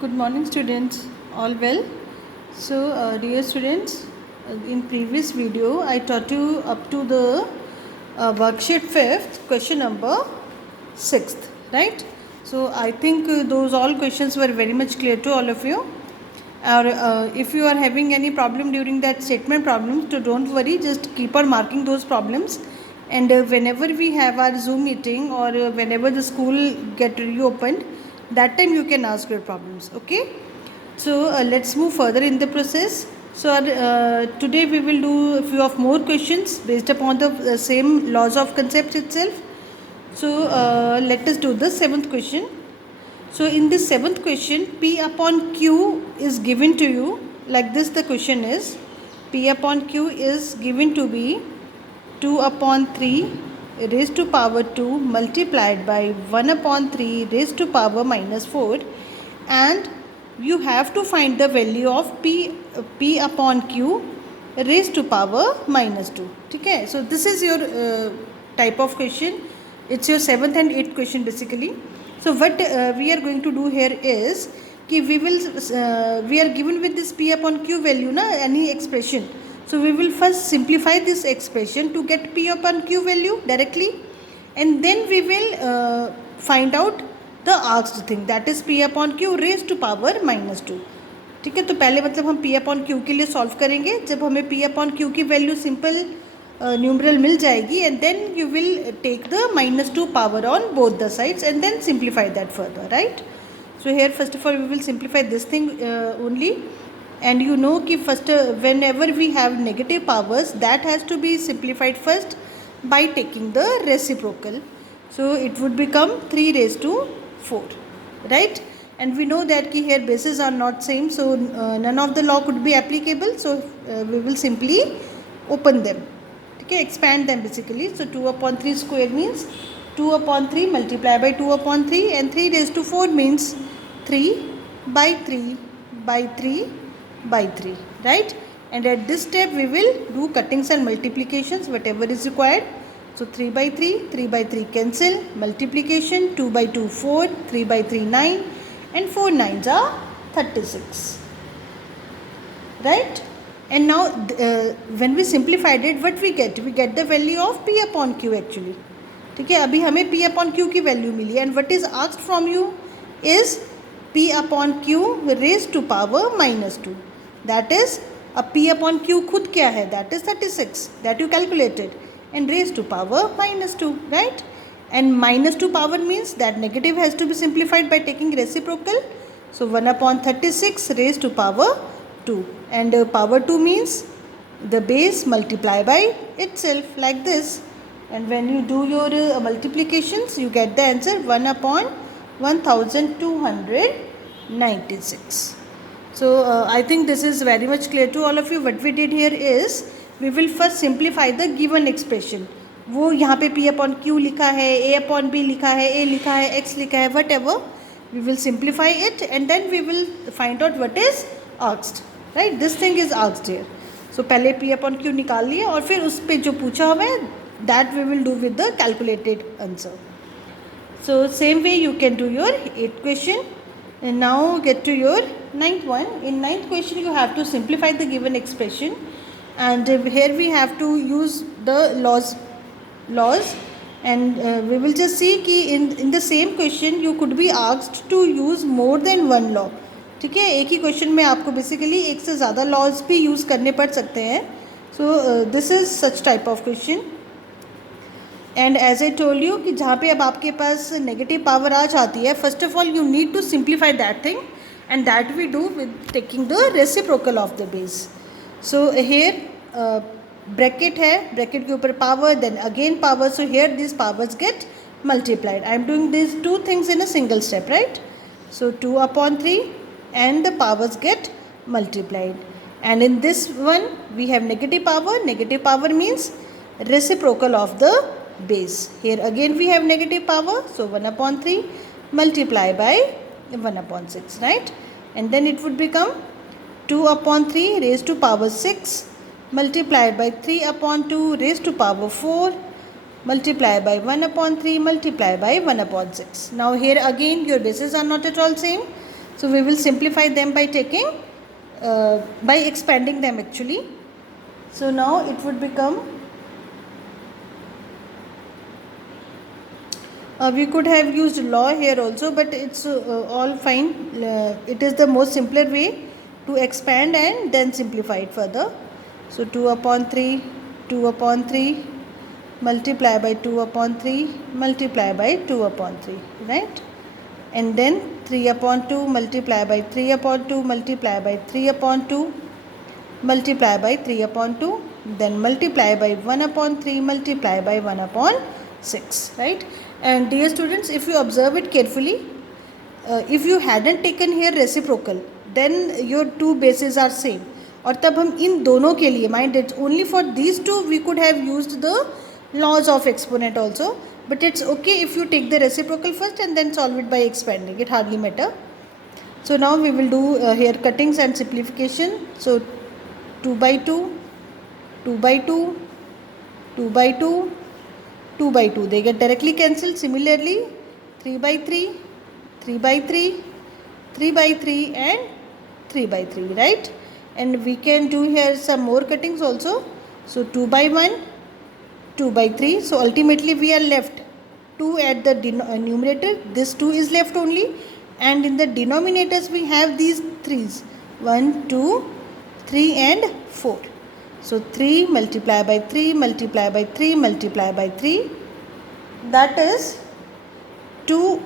Good morning, students. All well? So, dear students, in previous video, I taught you up to the worksheet 5th, question number 6th, right? So, I think those all questions were very much clear to all of you. Or if you are having any problem during that statement problem, so don't worry, just keep on marking those problems. And whenever we have our Zoom meeting or whenever the school get reopened, that time you can ask your problems. Okay, so let's move further in the process. So today we will do a few of more questions based upon the same laws of concepts itself. So let us do the 7th question. So in this 7th question, P upon Q is given to you like this. The question is P upon Q is given to be 2 upon 3 raised to power 2 multiplied by 1 upon 3 raised to power minus 4, and you have to find the value of P upon Q raised to power minus 2. Okay, so this is your type of question. It's your 7th and 8th question basically. So what we are going to do here is कि we are given with this P upon Q value na, any expression. So we will first simplify this expression to get P upon Q value directly, and then we will find out the asked thing, that is P upon Q raised to power minus 2. ठीक है, तो पहले मतलब हम P upon Q के लिए solve करेंगे. जब हमें P upon Q की वैल्यू सिंपल न्यूमरल मिल जाएगी, and then you will take the -2 power on both the sides and then simplify that further, right. So here first of all we will simplify this thing only, and you know कि first whenever we have negative powers, that has to be simplified first by taking the reciprocal. So it would become 3 raised to 4, right. And we know that कि here bases are not same, so none of the law could be applicable. So we will simply open them, okay, expand them basically. So 2 upon 3 square means 2 upon 3 multiplied by 2 upon 3, and 3 raised to 4 means 3 by 3 by 3 by 3, right. And at this step we will do cuttings and multiplications, whatever is required. So 3 by 3, 3 by 3 cancel, multiplication 2 by 2 4, 3 by 3 9, and 4 9s are 36, right. And now when we simplified it, what we get the value of P upon Q actually. ठीक है, अभी हमें P upon Q की value मिली, and what is asked from you is P upon Q raised to power minus 2. That is अब P upon Q खुद क्या है, that is 36 that you calculated, and raised to power minus 2, right. And minus 2 power means that negative has to be simplified by taking reciprocal. So 1 upon 36 raised to power 2, and power 2 means the base multiply by itself like this. And when you do your multiplications, you get the answer 1 upon 1296. So I think this is very much clear to all of you. What we did here is we will first simplify the given expression. वो यहाँ पे P upon Q लिखा है, A upon B लिखा है, A लिखा है, X लिखा है, whatever. We will simplify it, and then we will find out what is asked, right. This thing is asked here. So पहले P upon Q निकाल लिया, और फिर उस पर जो पूछा हुआ है that we will do with the calculated answer. So same way you can do your 8th question, and now get to your 9th one. In 9th question you have to simplify the given expression, and here we have to use the laws, and we will just see कि in the same question you could be asked to use more than one law. ठीक है, एक ही question में आपको basically एक से ज़्यादा laws भी यूज़ करने पड़ सकते हैं. So this is such type of question. And as I told you कि जहाँ पे अब आपके पास नेगेटिव पावर आ जाती है, first of all you need to simplify that thing, and that we do with taking the reciprocal of the base. So here bracket है, bracket के ऊपर power, then again power. So here this powers get multiplied. I am doing these two things in a single step, right. So 2 upon 3 and the powers get multiplied, and in this one we have negative power. Negative power means reciprocal of the base. Here again we have negative power, so 1 upon 3 multiply by 1 upon 6, right. And then it would become 2 upon 3 raised to power 6 multiplied by 3 upon 2 raised to power 4 multiply by 1 upon 3 multiply by 1 upon 6. Now here again your bases are not at all same. So we will simplify them by taking by expanding them actually. So now it would become we could have used law here also, but it's all fine. It is the most simpler way to expand and then simplify it further. So 2 upon 3, 2 upon 3, multiply by 2 upon 3, multiply by 2 upon 3, right? And then 3 upon 2, multiply by 3 upon 2, multiply by 3 upon 2, multiply by 3 upon 2, then multiply by 1 upon 3, multiply by 1 upon 6, right? And dear students, if you observe it carefully, if you hadn't taken here reciprocal, then your two bases are same. और तब हम इन दोनों के लिए, mind it's only for these two we could have used the laws of exponent also, but it's okay if you take the reciprocal first and then solve it by expanding, it hardly matter. So now we will do here cuttings and simplification. So 2 by 2, 2 by 2, 2 by 2, 2 by 2, they get directly cancelled. Similarly 3 by 3, 3 by 3, 3 by 3 and 3 by 3, right? And we can do here some more cuttings also. So 2 by 1, 2 by 3. So ultimately we are left 2 at the numerator. This 2 is left only. And in the denominators we have these 3's. 1, 2, 3 and 4. So 3 multiply by 3, multiply by 3, multiply by 3. That is 2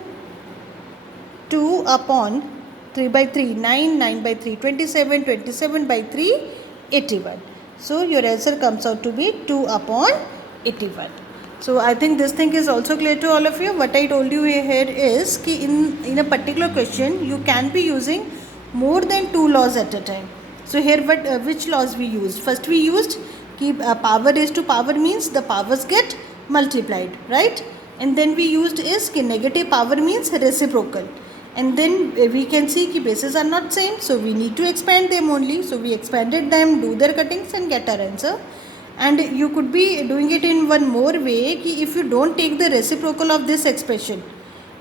upon 3 by 3, 9, 9 by 3, 27, 27 by 3, 81. So your answer comes out to be 2 upon 81. So I think this thing is also clear to all of you. What I told you here is कि in a particular question you can be using more than 2 laws at a time. So here which laws we used? First we used कि power raised to power means the powers get multiplied, right? And then we used is कि negative power means reciprocal. And then we can see कि bases are not same, so we need to expand them only. So we expanded them, do their cuttings and get our answer. And you could be doing it in one more way कि if you don't take the reciprocal of this expression,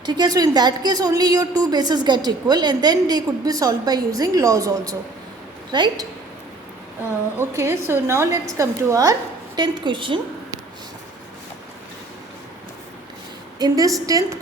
ठीक है, so in that case only your two bases get equal and then they could be solved by using laws also, right? Okay, so now let's come to our 10th question. In this 10th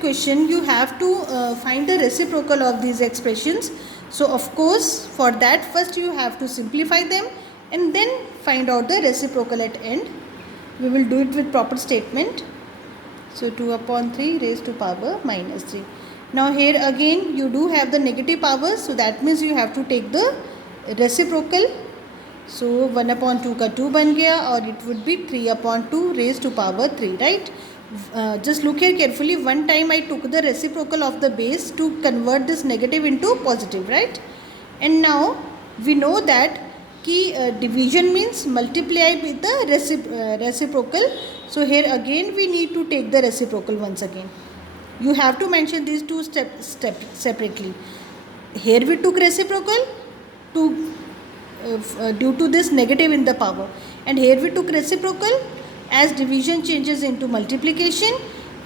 question, you have to find the reciprocal of these expressions. So of course for that first you have to simplify them and then find out the reciprocal at end. We will do it with proper statement. So 2 upon 3 raised to power minus 3. Now here again you do have the negative powers, so that means you have to take the reciprocal. So 1 upon 2 का 2 बन गया और it would be 3 upon 2 raised to power 3, right? Just look here carefully. One time I took the reciprocal of the base to convert this negative into positive, right? And now we know that कि division means multiply with the reciprocal. So here again we need to take the reciprocal once again. You have to mention these two steps separately. Here we took reciprocal to due to this negative in the power, and here we took reciprocal as division changes into multiplication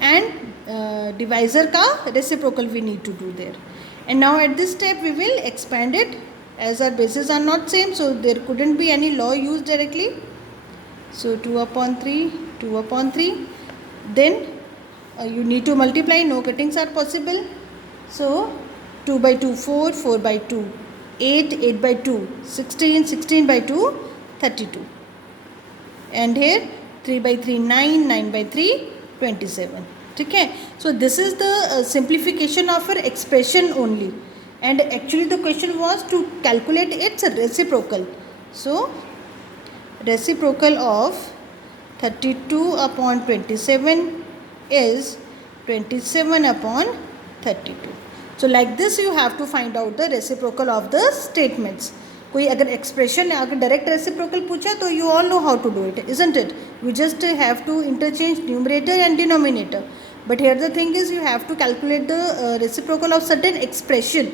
and divisor ka reciprocal we need to do there. And now at this step we will expand it as our bases are not same, so there couldn't be any law used directly. So 2 upon 3, 2 upon 3. Then you need to multiply, no cuttings are possible. So 2 by 2, 4, 4 by 2, 8, 8 by 2, 16, 16 by 2, 32. And here 3 by 3, 9, 9 by 3, 27. Okay? So this is the simplification of our expression only. And actually the question was to calculate its reciprocal. So reciprocal of 32 upon 27 is 27 upon 32. So like this you have to find out the reciprocal of the statements. कोई अगर expression अगर direct reciprocal पूछा तो you all know how to do it, isn't it? We just have to interchange numerator and denominator, but here the thing is you have to calculate the reciprocal of certain expression.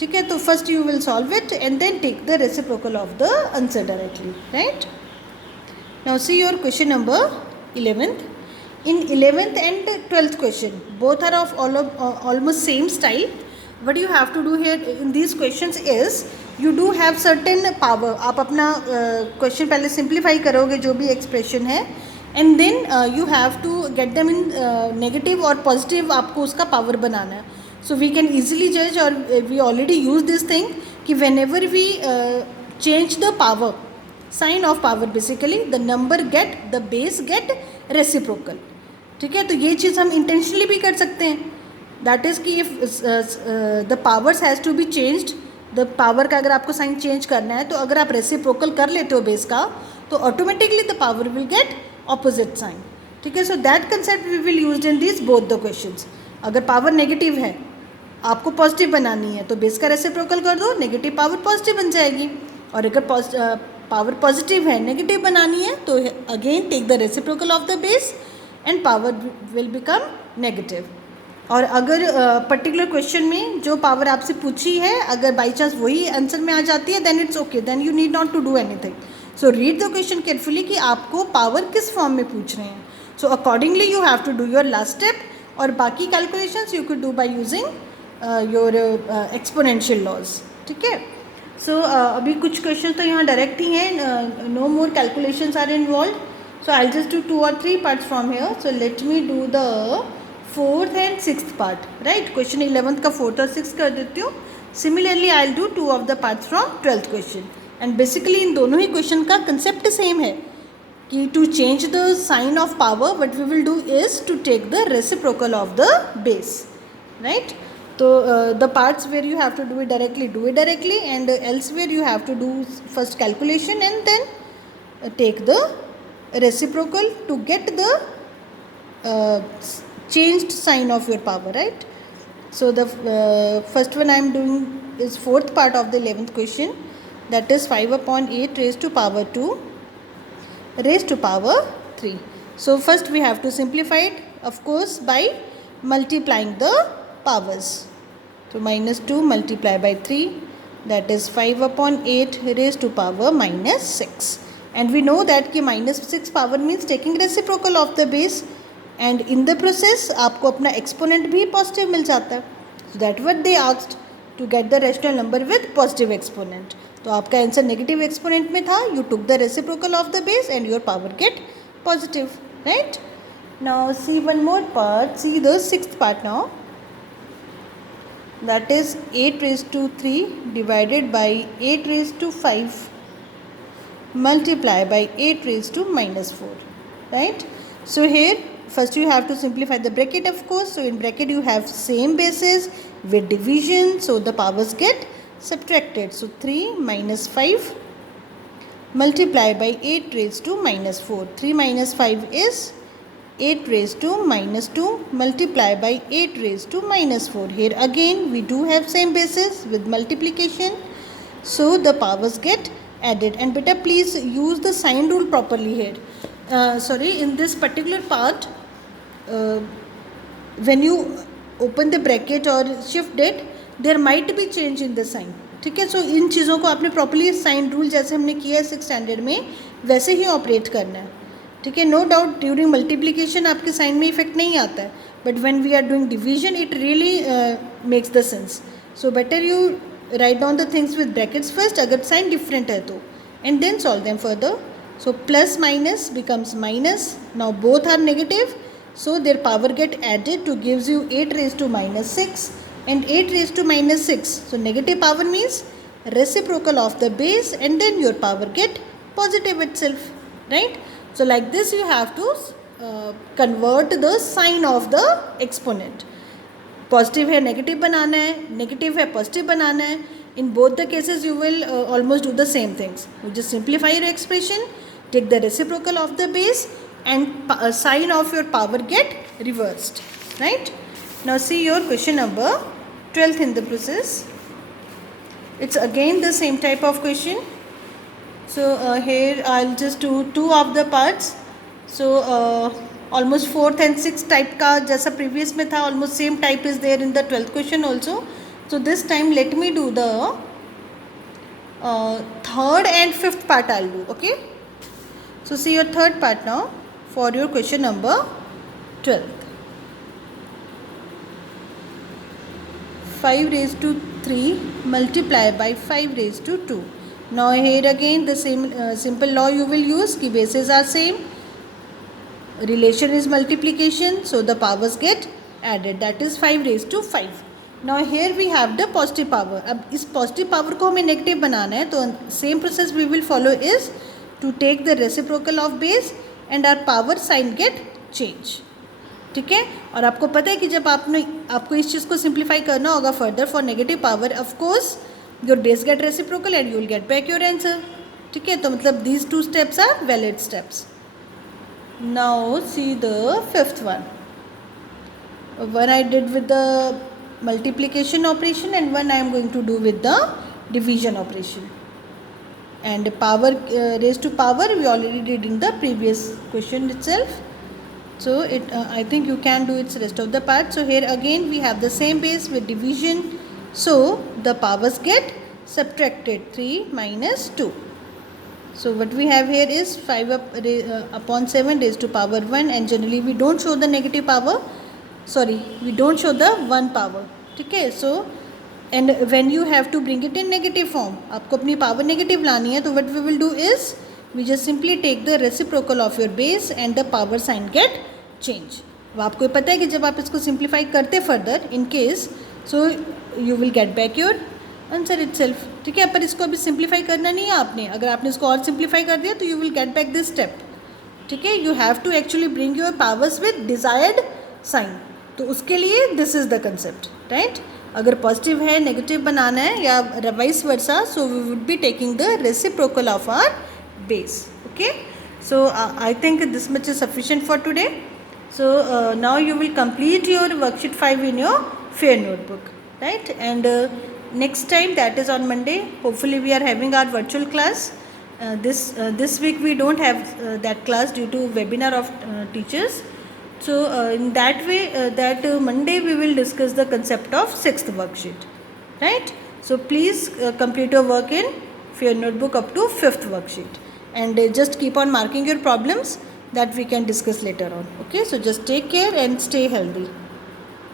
ठीक है, तो first you will solve it and then take the reciprocal of the answer directly, right? Now see your question number 11th. In 11th and 12th question, both are of almost same style. What you have to do here in these questions is you do have certain power. आप अपना question पहले simplify करोगे जो भी expression है, and then you have to get them in negative और positive. आपको उसका power बनाना है. So we can easily judge, or we already use this thing कि whenever we change the power, sign of power, basically the number get, the base get reciprocal. ठीक है, तो ये चीज़ हम इंटेंशनली भी कर सकते हैं. दैट इज़ कि if the powers has to be changed, the power का अगर आपको साइन चेंज करना है तो अगर आप रेसिप्रोकल कर लेते हो बेस का तो automatically the power will get opposite sign. ठीक है, so that concept we will use in this both the questions. अगर पावर नेगेटिव है, आपको पॉजिटिव बनानी है तो बेस का रेसिप्रोकल कर दो, नेगेटिव पावर पॉजिटिव बन जाएगी. और अगर पावर पॉजिटिव है, नेगेटिव बनानी है तो again take the reciprocal of the base and power will become negative. और अगर पर्टिकुलर क्वेश्चन में जो पावर आपसे पूछी है अगर बाई चांस वही आंसर में आ जाती है then it's okay, then you need not to do anything. So read the question carefully कि आपको पावर किस फॉर्म में पूछ रहे हैं. So accordingly you have to do your last step, और बाकी calculations you could do by using your exponential laws. ठीक है, सो अभी कुछ क्वेश्चन तो यहाँ डायरेक्ट ही हैं, no more calculations are involve. So I just do 2 or 3 parts from here. So let me do the 4th and 6th part. Right, question 11th का 4th और 6th कर देती हूँ. Similarly I will do 2 of the parts from 12th question. And basically इन दोनों ही question का concept same है कि to change the sign of power what we will do is to take the reciprocal of the base. Right, so the parts where you have to do it directly, and elsewhere you have to do first calculation and then take the reciprocal to get the changed sign of your power. Right, so the first one I am doing is 4th part of the 11th question, that is 5/8 raised to power 2 raised to power 3. So first we have to simplify it, of course, by multiplying the powers. So minus 2 multiplied by 3, that is 5/8 raised to power minus 6. And we know that कि minus 6 power means taking reciprocal of the base, and in the process आपको अपना exponent भी positive मिल जाता है. So that what they asked, to get the rational number with positive exponent. तो आपका answer negative exponent में था, you took the reciprocal of the base and your power get positive. Right, now see one more part, see the 6th part now. That is 8 raised to 3 divided by 8 raised to 5 multiplied by 8 raised to minus 4. Right, so here first you have to simplify the bracket, of course. So in bracket you have same bases with division, so the powers get subtracted. So 3 minus 5 multiplied by 8 raised to minus 4. 3 minus 5 is 8 raised to minus 2 multiplied by 8 raised to minus 4. Here again we do have same basis with multiplication, so the powers get added. And beta please use the sign rule properly here. In this particular part, when you open the bracket or shift it, there might be change in the sign. ठीक है, सो इन चीज़ों को आपने properly sine rule जैसे हमने किया है 6th standard में वैसे ही ऑपरेट करना है. ठीक है, नो डाउट ड्यूरिंग मल्टीप्लिकेशन आपके साइन में इफेक्ट नहीं आता है, but when we are doing division it really makes the sense. So better you write down the things with brackets first अगर साइन डिफरेंट है तो, and then solve them further. So plus minus becomes minus. Now both are negative, so their power get added to gives you 8 raised to minus 6 and 8 raised to minus 6. So negative power means reciprocal of the base and then your power get positive itself, right? So like this you have to convert the sign of the exponent. Positive है negative बनाना है, negative है positive बनाना है. In both the cases you will almost do the same things. You just simplify your expression, take the reciprocal of the base and sign of your power get reversed, right? Now see your question number 12th in the process. It's again the same type of question. So here I'll just do 2 of the parts. So almost 4th and 6th type का जैसा previous में था almost same type is there in the 12th question also. So this time let me do the 3rd and 5th part I'll do, okay? So see your third part now for your question number 12. 5 raised to 3 multiply by 5 raised to 2. Now here again the same simple law you will use. Ki bases are same. Relation is multiplication, so the powers get added. That is 5 raised to 5. Now here we have the positive power. अब इस positive power को हमें negative बनाना है, तो same process we will follow is to take the reciprocal of base and our power sign get change. ठीक है. और आपको पता है कि जब आपको इस चीज़ को सिंप्लीफाई करना होगा further for negative power, of course your base get reciprocal and you will get back your answer. ठीक है. तो मतलब these 2 steps are valid steps. Now see the fifth one. One I did with the multiplication operation and one I am going to do with the division operation. And power raised to power we already did in the previous question itself. So I think you can do its rest of the part. So here again we have the same base with division. So the powers get subtracted. 3 minus 2. So what we have here is 5 upon 7 raised to power 1, and generally we don't show the negative power. Sorry, we don't show the 1 power. Okay, so and when you have to bring it in negative form, आपको अपनी power negative लानी है, तो what we will do is we just simply take the reciprocal of your base and the power sign get change. अब आपको पता है कि जब आप इसको simplify करते further in case, so you will get back your answer itself. ठीक है. पर इसको अभी simplify करना नहीं है आपने. अगर आपने इसको और simplify कर दिया तो you will get back this step. ठीक है. You have to actually bring your powers with desired sign. तो उसके लिए this is the concept, right. अगर पॉजिटिव है नेगेटिव बनाना है या vice versa, so we would be taking the reciprocal of our base. Okay. So I think this much is sufficient for today. So now you will complete your worksheet 5 in your fair notebook, right? And next time, that is on Monday, hopefully we are having our virtual class. This week we don't have that class due to webinar of teachers. So in that way, that Monday we will discuss the concept of 6th worksheet, right? So please complete your work in fair notebook up to 5th worksheet, and just keep on marking your problems that we can discuss later on. Okay, so just take care and stay healthy.